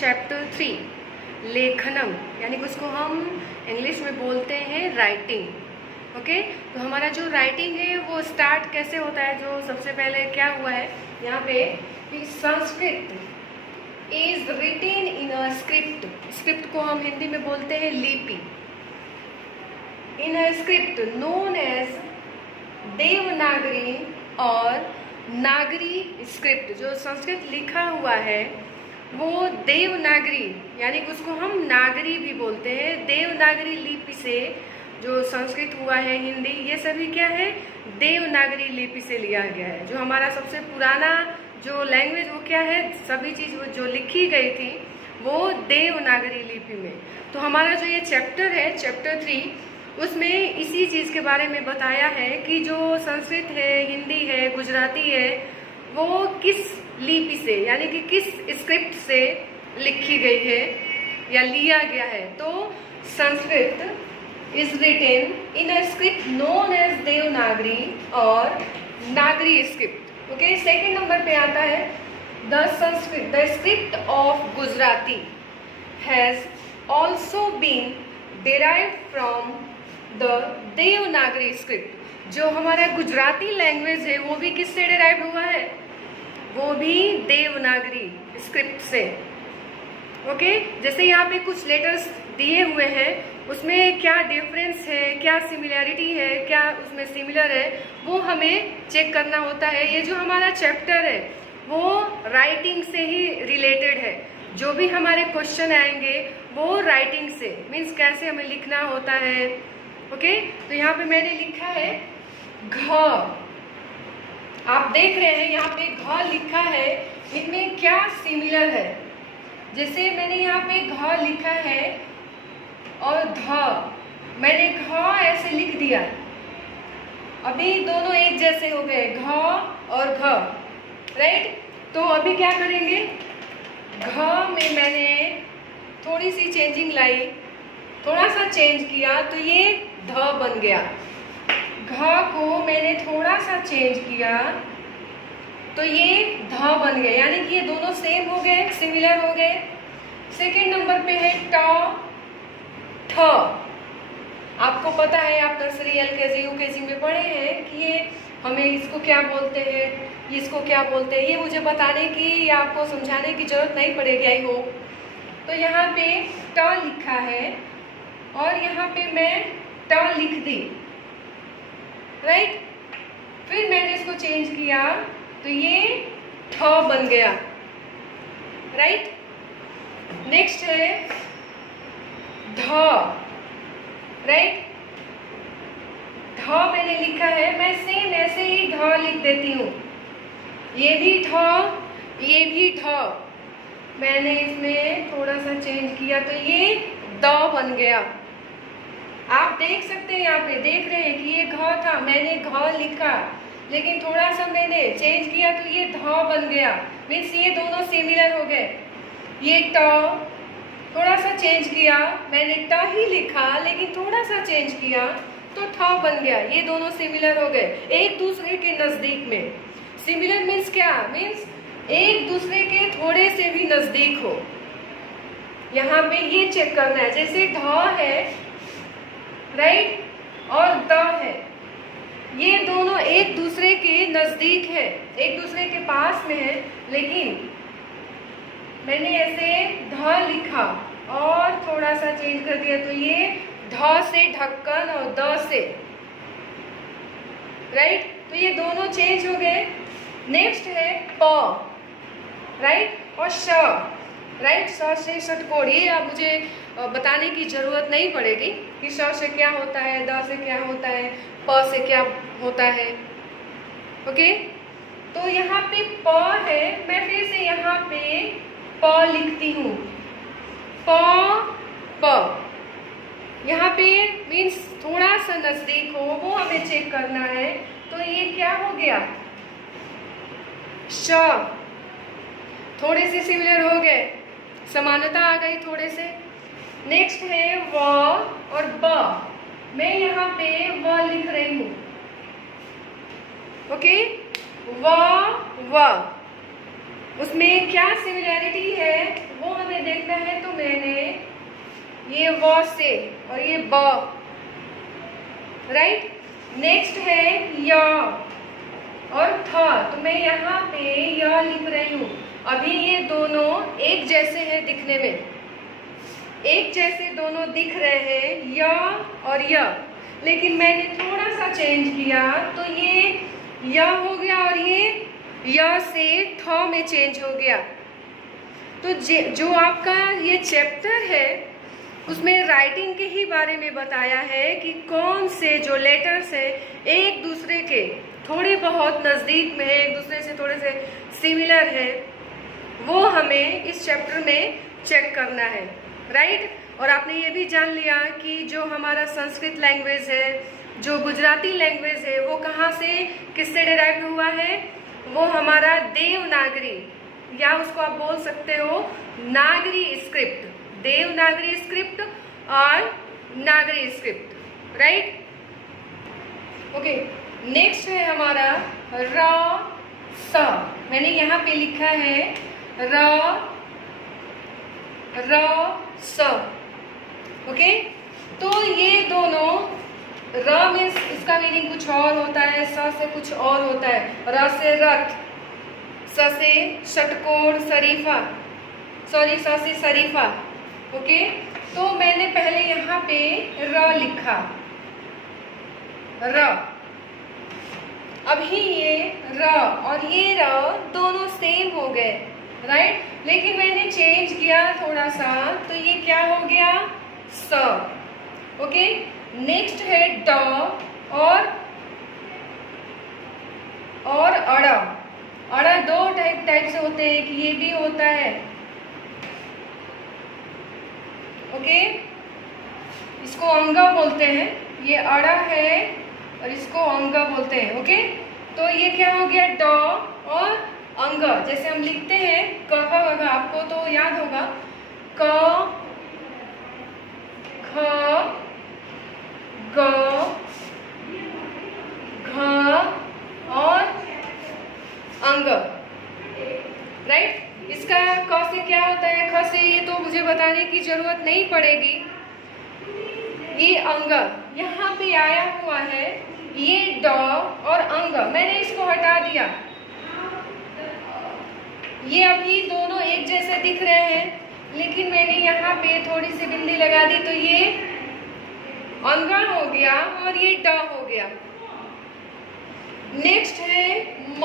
Chapter 3 लेखनम, यानी कि उसको हम इंग्लिश में बोलते हैं राइटिंग। ओके, तो हमारा जो राइटिंग है वो स्टार्ट कैसे होता है। जो सबसे पहले क्या हुआ है यहाँ पे कि Sanskrit is written in a script. Script को हम हिंदी में बोलते हैं लिपि। In a script known as Devanagari और नागरी स्क्रिप्ट। जो संस्कृत लिखा हुआ है वो देवनागरी, यानी कि उसको हम नागरी भी बोलते हैं। देवनागरी लिपि से जो संस्कृत हुआ है, हिंदी, ये सभी क्या है, देवनागरी लिपि से लिया गया है। जो हमारा सबसे पुराना जो लैंग्वेज वो क्या है, सभी चीज़ वो जो लिखी गई थी वो देवनागरी लिपि में। तो हमारा जो ये चैप्टर है, चैप्टर 3, उसमें इसी चीज़ के बारे में बताया है कि जो संस्कृत है, हिंदी है, गुजराती है, वो किस लिपि से, यानी कि किस स्क्रिप्ट से लिखी गई है या लिया गया है। तो Sanskrit is written in a script known as Devanagari और Nagari script. Okay, second number पे आता है the Sanskrit, the script of Gujarati has also been derived from the Devanagari script. जो हमारा गुजराती लैंग्वेज है वो भी किससे डिराइव हुआ है, वो भी देवनागरी स्क्रिप्ट से। ओके, जैसे यहाँ पे कुछ लेटर्स दिए हुए हैं, उसमें क्या डिफरेंस है, क्या सिमिलैरिटी है, क्या उसमें सिमिलर है, वो हमें चेक करना होता है। ये जो हमारा चैप्टर है वो राइटिंग से ही रिलेटेड है। जो भी हमारे क्वेश्चन आएंगे वो राइटिंग से, मीन्स कैसे हमें लिखना होता है। ओके, तो यहाँ पे मैंने लिखा है घ। आप देख रहे हैं यहाँ पे घ लिखा है, इनमें क्या सिमिलर है। जैसे मैंने यहाँ पे घ लिखा है और ध, मैंने घ ऐसे लिख दिया, अभी दोनों एक जैसे हो गए, घ और घ, राइट। तो अभी क्या करेंगे, घ में मैंने थोड़ी सी चेंजिंग लाई, थोड़ा सा चेंज किया तो ये ध बन गया। घ को मैंने थोड़ा सा चेंज किया तो ये ध बन गया, यानी कि ये दोनों सेम हो गए, सिमिलर हो गए। सेकेंड नंबर पे है ट, ठ। आपको पता है, आप नर्सरी, एलकेजी, यूकेजी में पढ़े हैं कि ये हमें इसको क्या बोलते हैं, इसको क्या बोलते हैं। ये मुझे बताने की या आपको समझाने की जरूरत नहीं पड़ेगी, आई होप। तो यहाँ पे ट लिखा है और यहाँ पे मैं ट लिख दी, राइट। फिर मैंने इसको चेंज किया तो ये ठ बन गया, राइट। नेक्स्ट है ध, राइट। ध मैंने लिखा है, मैं सेम ऐसे ही ध लिख देती हूँ। ये भी ध, ये भी ध, मैंने इसमें थोड़ा सा चेंज किया तो ये द बन गया। आप देख सकते हैं, यहाँ पे देख रहे हैं कि ये घ था, मैंने घ लिखा, लेकिन थोड़ा सा मैंने चेंज किया तो ये ध बन गया। मीन्स ये दोनों सिमिलर हो गए। ये ट, थोड़ा सा चेंज किया, मैंने ट ही लिखा लेकिन थोड़ा सा चेंज किया तो ठ बन गया। ये दोनों सिमिलर हो गए, एक दूसरे के नजदीक में। सिमिलर मीन्स क्या, मीन्स एक दूसरे के थोड़े से भी नजदीक हो। यहाँ पे ये चेक करना है, जैसे ध है, राइट, और द है, ये दोनों एक दूसरे के नजदीक है, एक दूसरे के पास में है, लेकिन मैंने ऐसे ध लिखा और थोड़ा सा चेंज कर दिया तो ये ध से ढक्कन और द से, राइट। तो ये दोनों चेंज हो गए। नेक्स्ट है प, राइट, और श, राइट। स से षटकोण, ये अब मुझे बताने की जरूरत नहीं पड़ेगी कि श से क्या होता है, द से क्या होता है, प से क्या होता है। ओके, तो यहाँ पे प है, मैं फिर से यहाँ पे प लिखती हूँ, प, प। यहाँ पे मीन्स थोड़ा सा नजदीक हो, वो हमें चेक करना है। तो ये क्या हो गया, श, थोड़े से सिमिलर हो गए, समानता आ गई थोड़े से। नेक्स्ट है व और ब, मैं यहाँ पे व लिख रही हूँ। ओके, व, उसमें क्या सिमिलैरिटी है, वो हमें देखना है। तो मैंने ये व से और ये ब, राइट। नेक्स्ट है य और थ, तो मैं यहाँ पे य लिख रही हूँ। अभी ये दोनों एक जैसे हैं दिखने में, एक जैसे दोनों दिख रहे हैं य और य, लेकिन मैंने थोड़ा सा चेंज किया तो ये य हो गया और ये य से थ में चेंज हो गया। तो जो आपका ये चैप्टर है उसमें राइटिंग के ही बारे में बताया है कि कौन से जो लेटर्स है एक दूसरे के थोड़े बहुत नज़दीक में है, एक दूसरे से थोड़े से सिमिलर है, वो हमें इस चैप्टर में चेक करना है, राइट। और आपने ये भी जान लिया कि जो हमारा संस्कृत लैंग्वेज है, जो गुजराती लैंग्वेज है, वो कहाँ से किससे डिराइव हुआ है, वो हमारा देवनागरी, या उसको आप बोल सकते हो नागरी स्क्रिप्ट, देवनागरी स्क्रिप्ट और Nagari script, right. Okay, next है हमारा र स। मैंने यहाँ पे लिखा है र स। ओके, तो ये दोनों र मीन्स इसका मीनिंग कुछ और होता है, स से कुछ और होता है। र से रथ, स से षटकोण शरीफा, सॉरी स से शरीफा। ओके, तो मैंने पहले यहाँ पे र लिखा, र। अभी ये र और ये र दोनों सेम हो गए, राइट। लेकिन मैंने चेंज किया थोड़ा सा, तो ये क्या हो गया, स। ओके, नेक्स्ट है ड और अड़। अड़ा दो टाइप से होते हैं, कि ये भी होता है, ओके, इसको अंगा बोलते हैं, ये अड़ा है और इसको अंगा बोलते हैं। ओके, तो ये क्या हो गया, ड और अंग। जैसे हम लिखते हैं क ख ग घ, आपको तो याद होगा, क ख ग घ और अंग, राइट। इसका क से क्या होता है, ख से ये तो मुझे बताने की जरूरत नहीं पड़ेगी। ये अंग यहाँ पे आया हुआ है, ये ड और अंग, मैंने इसको हटा दिया। ये अभी दोनों एक जैसे दिख रहे हैं, लेकिन मैंने यहाँ पे थोड़ी सी बिंदी लगा दी, तो ये अंगा हो गया और ये ड हो गया। नेक्स्ट है म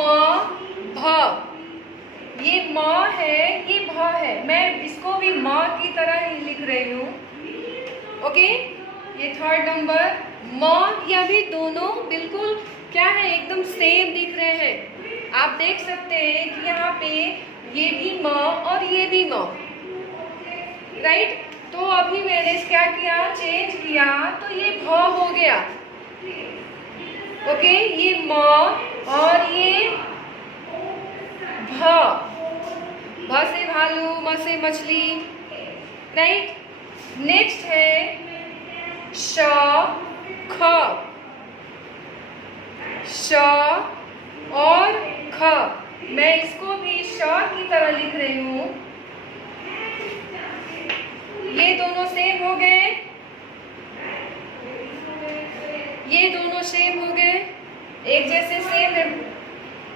भ। ये म है, ये भ है, मैं इसको भी म की तरह ही लिख रही हूँ। ओके, ये थर्ड नंबर म। ये अभी दोनों बिल्कुल क्या है, एकदम सेम दिख रहे हैं। आप देख सकते हैं कि यहाँ पे ये भी म और ये भी म, राइट। तो अभी मैंने क्या किया, चेंज किया, तो ये भ हो गया। ओके, ये म और ये भ। भ से भालू, म से मछली, राइट। नेक्स्ट है श ख। श और ख, मैं इसको भी श की तरह लिख रही हूँ। ये दोनों सेम हो गए, ये दोनों सेम हो गए, एक जैसे सेम है,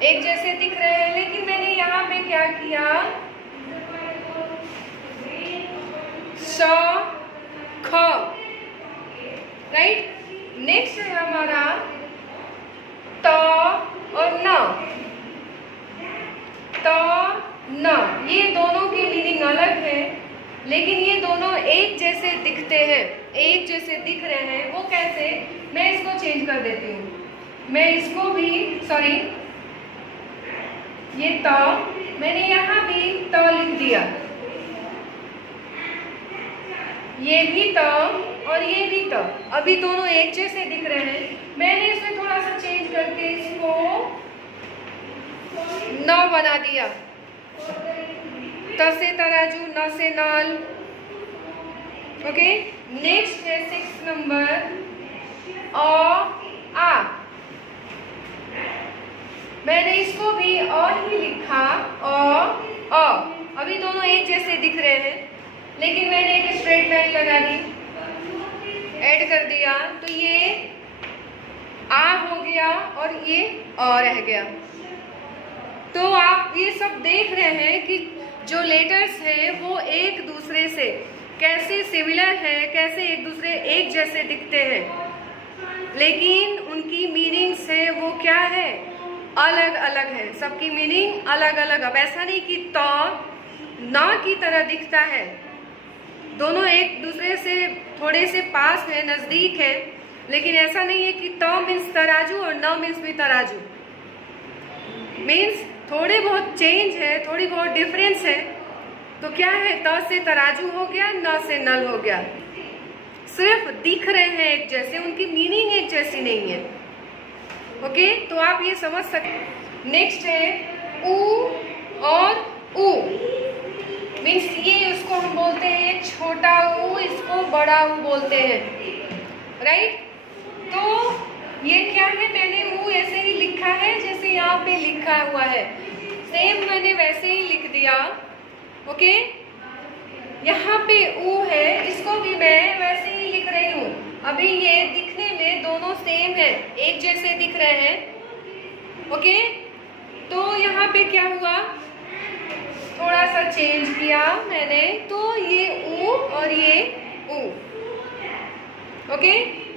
एक जैसे दिख रहे हैं। लेकिन मैंने यहाँ पे क्या किया, श ख, राइट। नेक्स्ट है हमारा त और न। त न, ये दोनों की मीनिंग अलग है, लेकिन ये दोनों एक जैसे दिखते हैं, एक जैसे दिख रहे हैं। वो कैसे, मैं इसको चेंज कर देती हूँ। मैं इसको भी, सॉरी, ये त, मैंने यहाँ भी त लिख दिया, ये भी त और ये भी त। अभी दोनों एक जैसे दिख रहे हैं। मैंने इसमें थोड़ा सा चेंज करके इसको न बना दिया। त से तराजू, न से नाल। ओके, नेक्स्ट है 6 नंबर आ। मैंने इसको भी और ही लिखा, अ। अभी दोनों एक जैसे दिख रहे हैं, लेकिन मैंने एक स्ट्रेट लाइन लगा दी, ऐड कर दिया, तो ये आ हो गया और ये अ रह गया। तो आप ये सब देख रहे हैं कि जो लेटर्स हैं वो एक दूसरे से कैसे सिमिलर है, कैसे एक दूसरे एक जैसे दिखते हैं, लेकिन उनकी मीनिंग्स है वो क्या है, अलग अलग है। सबकी मीनिंग अलग अलग। अब ऐसा नहीं कि तो ना की तरह दिखता है, दोनों एक दूसरे से थोड़े से पास है, नज़दीक है, लेकिन ऐसा नहीं है कि तो मीन्स तराजू और न मीन्स भी तराजू। मीन्स थोड़े बहुत चेंज है, थोड़ी बहुत डिफरेंस है। तो क्या है, त से तराजू हो गया, न से नल हो गया। सिर्फ दिख रहे हैं एक जैसे, उनकी मीनिंग एक जैसी नहीं है। ओके, तो आप ये समझ सकते। नेक्स्ट है ऊ और ऊ। मीन्स ये उसको हम बोलते हैं छोटा ऊ, इसको बड़ा ऊ बोलते हैं, राइट। तो ये क्या है, मैंने ऊ ऐसे ही लिखा है जैसे यहाँ पे लिखा हुआ है, सेम मैंने वैसे ही लिख दिया। ओके, यहाँ पे ऊ है, इसको भी मैं वैसे ही लिख रही हूँ। अभी ये दिखने में दोनों सेम है, एक जैसे दिख रहे हैं। ओके, तो यहाँ पे क्या हुआ, थोड़ा सा चेंज किया मैंने, तो ये ऊ और ये ऊ। ओके,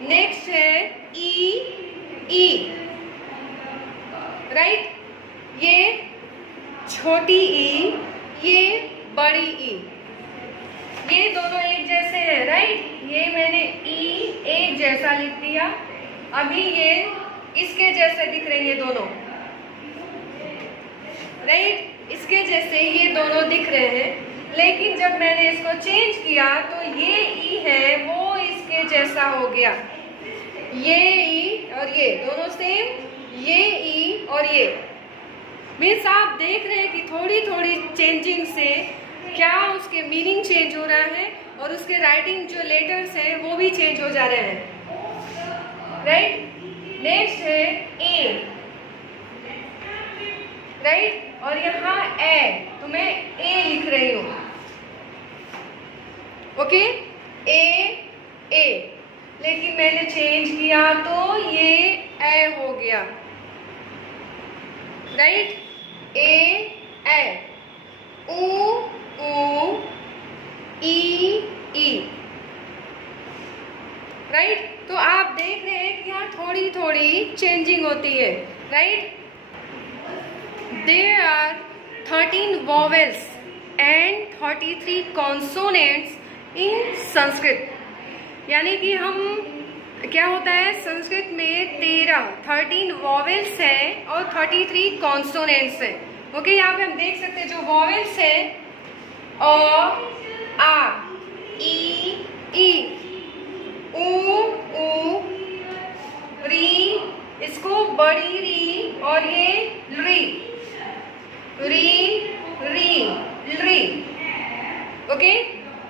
नेक्स्ट है ई ई, राइट। ये छोटी ई, ये बड़ी ई, ये दोनों एक जैसे हैं, राइट। ये मैंने ई एक जैसा लिख दिया। अभी ये इसके जैसे दिख रही है दोनों, राइट। इसके जैसे ये दोनों दिख रहे हैं, लेकिन जब मैंने इसको चेंज किया तो ये ई है वो इसके जैसा हो गया। ये ई और ये दोनों सेम, ये ई और ये। मीन्स आप देख रहे हैं कि थोड़ी थोड़ी चेंजिंग से क्या उसके मीनिंग चेंज हो रहा है और उसके राइटिंग जो लेटर्स हैं वो भी चेंज हो जा रहे हैं, राइट। नेक्स्ट है ए, राइट। और यहाँ ए, तो मैं ए लिख रही हूँ। ओके, ए ए, लेकिन मैंने चेंज किया तो ये ए हो गया, राइट। ए ए, ऊ ऊ, ई ई, राइट। तो आप देख रहे हैं कि यहाँ थोड़ी थोड़ी चेंजिंग होती है, right. There are 13 vowels and 33 consonants in Sanskrit. यानी कि हम क्या होता है, संस्कृत में 13 वॉवेल्स हैं और 33 कॉन्सोनेंट्स हैं। ओके, यहाँ पे हम देख सकते हैं जो वॉवेल्स है अ, आ, ई, ऊ, ऊ, री, इसको बड़ी री और ये री, री, री। ओके,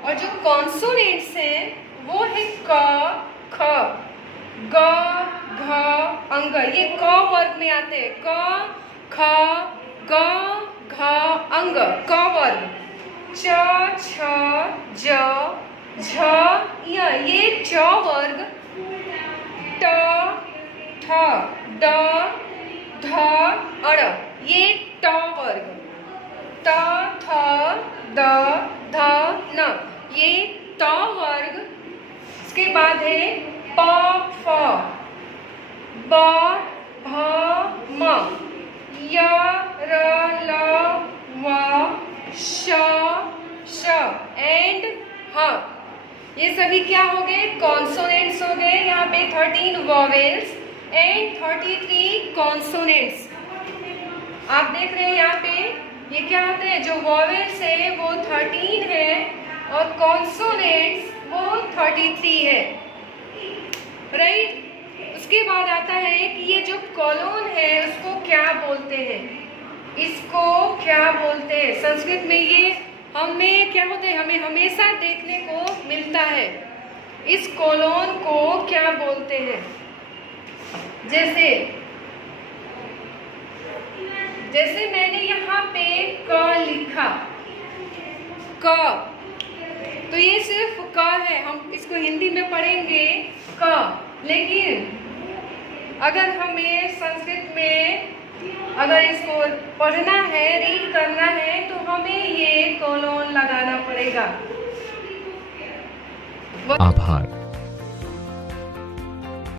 और जो कॉन्सोनेंट्स हैं वो है क, ख, ग, घ, अंग। ये क वर्ग में आते हैं, क, ख, ग, घ, अंग, क वर्ग। च, छ, ज, झ, य, ये च वर्ग। ट, ठ, ड, ध, अड़, ये ट वर्ग। त, थ, द, ध, न, ये त वर्ग। इसके बाद है प, फ, ब, भ, म, य, र, ल, व, श, श एंड ह। ये सभी क्या हो गए, कॉन्सोनेंट्स हो गए। यहाँ पे 13 वॉवेल्स एंड 33 कॉन्सोनेंट्स। आप देख रहे हैं यहाँ पे ये क्या होते हैं, जो वॉवेल्स है वो 13 है और कॉन्सोनेंट्स वो 33 है, राइट। उसके बाद आता है कि ये जो कॉलोन है उसको क्या बोलते हैं, इसको क्या बोलते हैं। संस्कृत में ये हमें क्या होते हैं, हमें हमेशा देखने को मिलता है। इस कॉलोन को क्या बोलते हैं, जैसे मैंने यहाँ पे क लिखा, क। तो ये सिर्फ क है, हम इसको हिंदी में पढ़ेंगे क। लेकिन अगर हमें संस्कृत में अगर इसको पढ़ना है, रीड करना है, तो हमें ये कोलोन लगाना पड़ेगा। आभार।